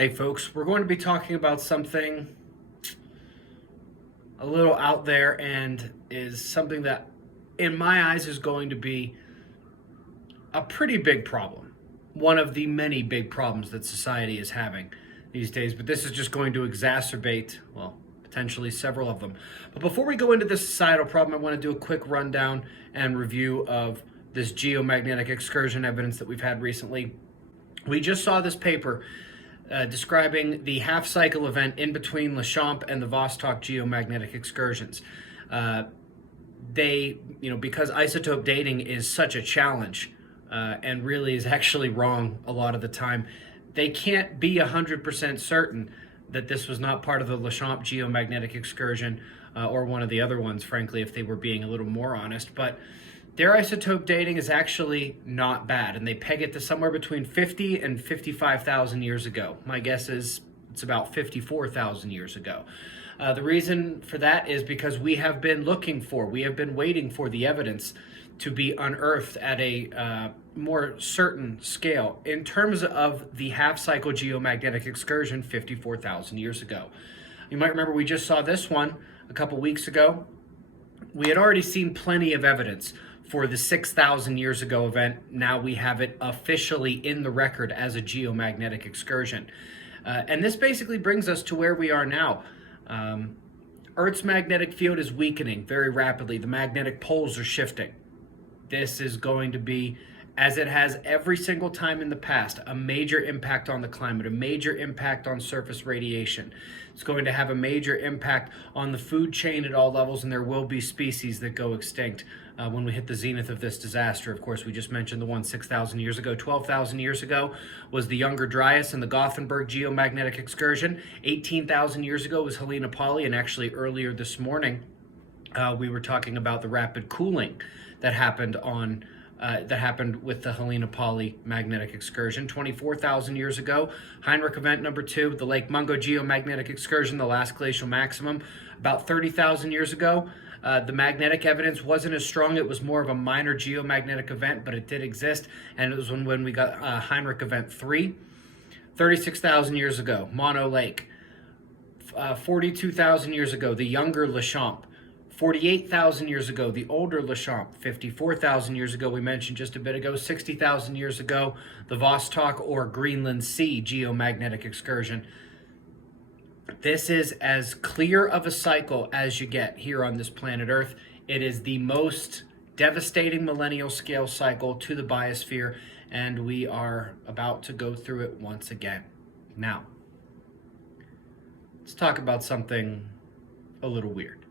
Hey folks, we're going to be talking about something a little out there and is something that in my eyes is going to be a pretty big problem. One of the many big problems that society is having these days, but this is just going to exacerbate, well, potentially several of them. But before we go into this societal problem, I want to do a quick rundown and review of this geomagnetic excursion evidence that we've had recently. We just saw this paper describing the half-cycle event in between Lechamp and the Vostok geomagnetic excursions. Because isotope dating is such a challenge and really is actually wrong a lot of the time, they can't be 100% certain that this was not part of the Lechamp geomagnetic excursion or one of the other ones, frankly, if they were being a little more honest. But their isotope dating is actually not bad, and they peg it to somewhere between 50 and 55,000 years ago. My guess is it's about 54,000 years ago. The reason for that is because we have been waiting for the evidence to be unearthed at a more certain scale in terms of the half-cycle geomagnetic excursion 54,000 years ago. You might remember we just saw this one a couple weeks ago. We had already seen plenty of evidence for the 6,000 years ago event. Now we have it officially in the record as a geomagnetic excursion. And this basically brings us to where we are now. Earth's magnetic field is weakening very rapidly. The magnetic poles are shifting. This is going to be, as it has every single time in the past, a major impact on the climate, a major impact on surface radiation. It's going to have a major impact on the food chain at all levels, and there will be species that go extinct when we hit the zenith of this disaster. Of course, we just mentioned the one 6,000 years ago. 12,000 years ago was the Younger Dryas and the Gothenburg geomagnetic excursion. 18,000 years ago was Helena Pali, and actually earlier this morning, we were talking about the rapid cooling that happened with the Helena Pali magnetic excursion. 24,000 years ago, Heinrich event number 2, the Lake Mungo geomagnetic excursion, the last glacial maximum. About 30,000 years ago, the magnetic evidence wasn't as strong. It was more of a minor geomagnetic event, but it did exist, and it was when we got Heinrich event 3. 36,000 years ago, Mono Lake. 42,000 years ago, the younger Lechamp. 48,000 years ago, the older Lechamp. 54,000 years ago, we mentioned just a bit ago. 60,000 years ago, the Vostok or Greenland Sea geomagnetic excursion. This is as clear of a cycle as you get here on this planet Earth. It is the most devastating millennial scale cycle to the biosphere, and we are about to go through it once again. Now, let's talk about something a little weird.